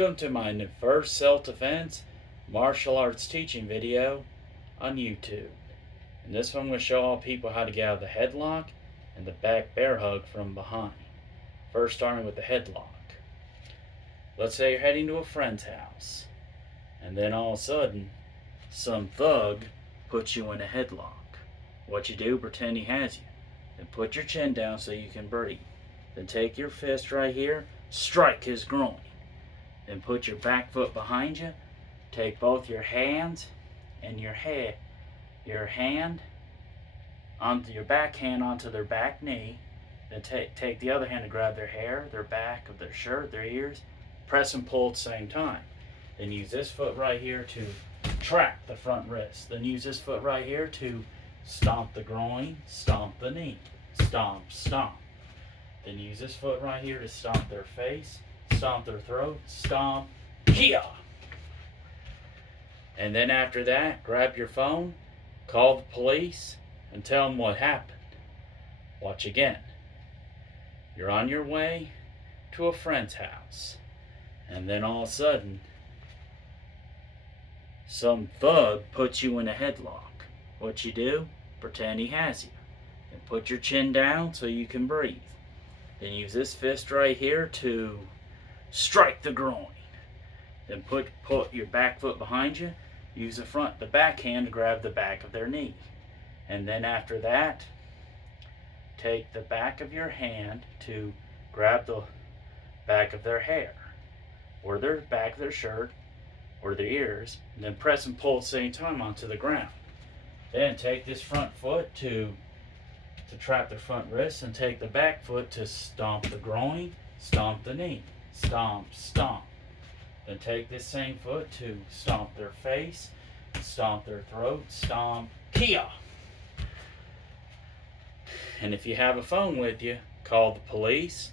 Welcome to my first self-defense martial arts teaching video on YouTube. In this one I'm going to show all people how to get out of the headlock and the back bear hug from behind. First starting with the headlock. Let's say you're heading to a friend's house and then all of a sudden some thug puts you in a headlock. What you do, pretend he has you. Then put your chin down so you can breathe. Then take your fist right here, strike his groin. Then put your back foot behind you. Take both your hands and your hand onto your back hand onto their back knee. Then take the other hand to grab their hair, their back of their shirt, their ears. Press and pull at the same time. Then use this foot right here to trap the front wrist. Then use this foot right here to stomp the groin, stomp the knee, stomp, stomp. Then use this foot right here to stomp their face, stomp their throat, stomp, kia. And then after that, grab your phone, call the police, and tell them what happened. Watch again. You're on your way to a friend's house, and then all of a sudden, some thug puts you in a headlock. What you do? Pretend he has you. And put your chin down so you can breathe. Then use this fist right here to strike the groin. Then put your back foot behind you. Use the back hand to grab the back of their knee. And then after that, take the back of your hand to grab the back of their hair, or their back of their shirt, or their ears, and then press and pull at the same time onto the ground. Then take this front foot to trap the front wrist, and take the back foot to stomp the groin, stomp the knee, stomp, stomp. Then take this same foot to stomp their face, stomp their throat, stomp, kia. And if you have a phone with you, call the police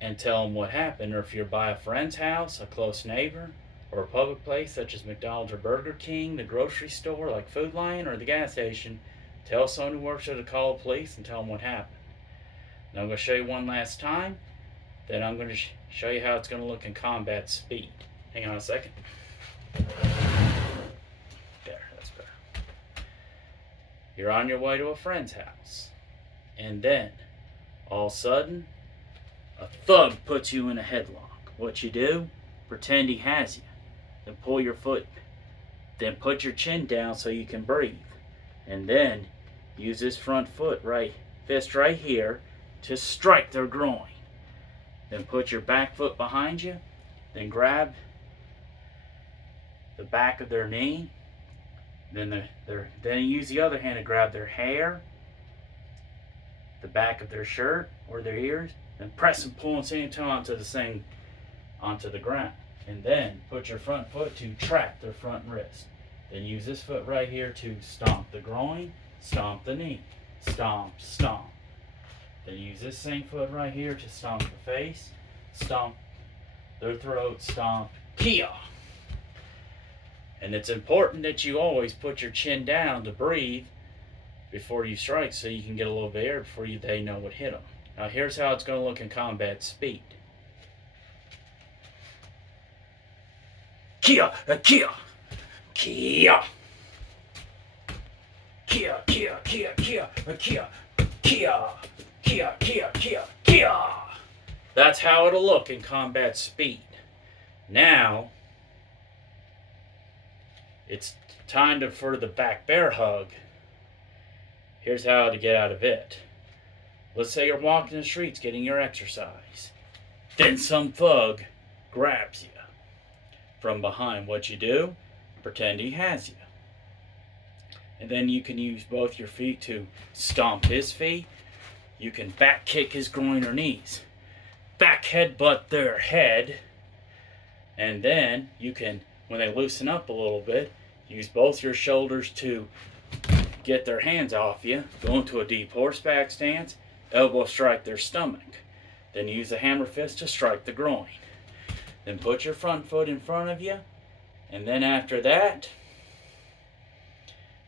and tell them what happened. Or if you're by a friend's house, a close neighbor, or a public place such as McDonald's or Burger King, the grocery store like Food Lion, or the gas station, tell someone who works there to call the police and tell them what happened. Now I'm going to show you one last time. Then I'm going to show you how it's going to look in combat speed. Hang on a second. There, that's better. You're on your way to a friend's house. And then, all of a sudden, a thug puts you in a headlock. What you do? Pretend he has you. Then pull your foot. Then put your chin down so you can breathe. And then use this front fist right here to strike their groin. Then put your back foot behind you. Then grab the back of their knee. Then use the other hand to grab their hair, the back of their shirt or their ears. Then press and pull at the same time onto the ground. And then put your front foot to trap their front wrist. Then use this foot right here to stomp the groin, stomp the knee, stomp, stomp. Then use this same foot right here to stomp the face, stomp their throat, stomp, kia. And it's important that you always put your chin down to breathe before you strike so you can get a little bit of air before they know what hit them. Now here's how it's going to look in combat speed. Kia, kia, kia. Kia, kia, kia, kia, kia, kia, kia, kia, kia, kia. That's how it'll look in combat speed. Now, it's time for the back bear hug. Here's how to get out of it. Let's say you're walking the streets getting your exercise. Then some thug grabs you from behind. What you do? Pretend he has you. And then you can use both your feet to stomp his feet. You can back kick his groin or knees. Back headbutt their head. And then you can, when they loosen up a little bit, use both your shoulders to get their hands off you. Go into a deep horseback stance. Elbow strike their stomach. Then use the hammer fist to strike the groin. Then put your front foot in front of you. And then after that,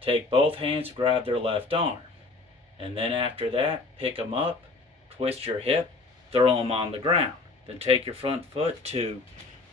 take both hands to grab their left arm. And then after that, pick them up, twist your hip, throw them on the ground. Then take your front foot to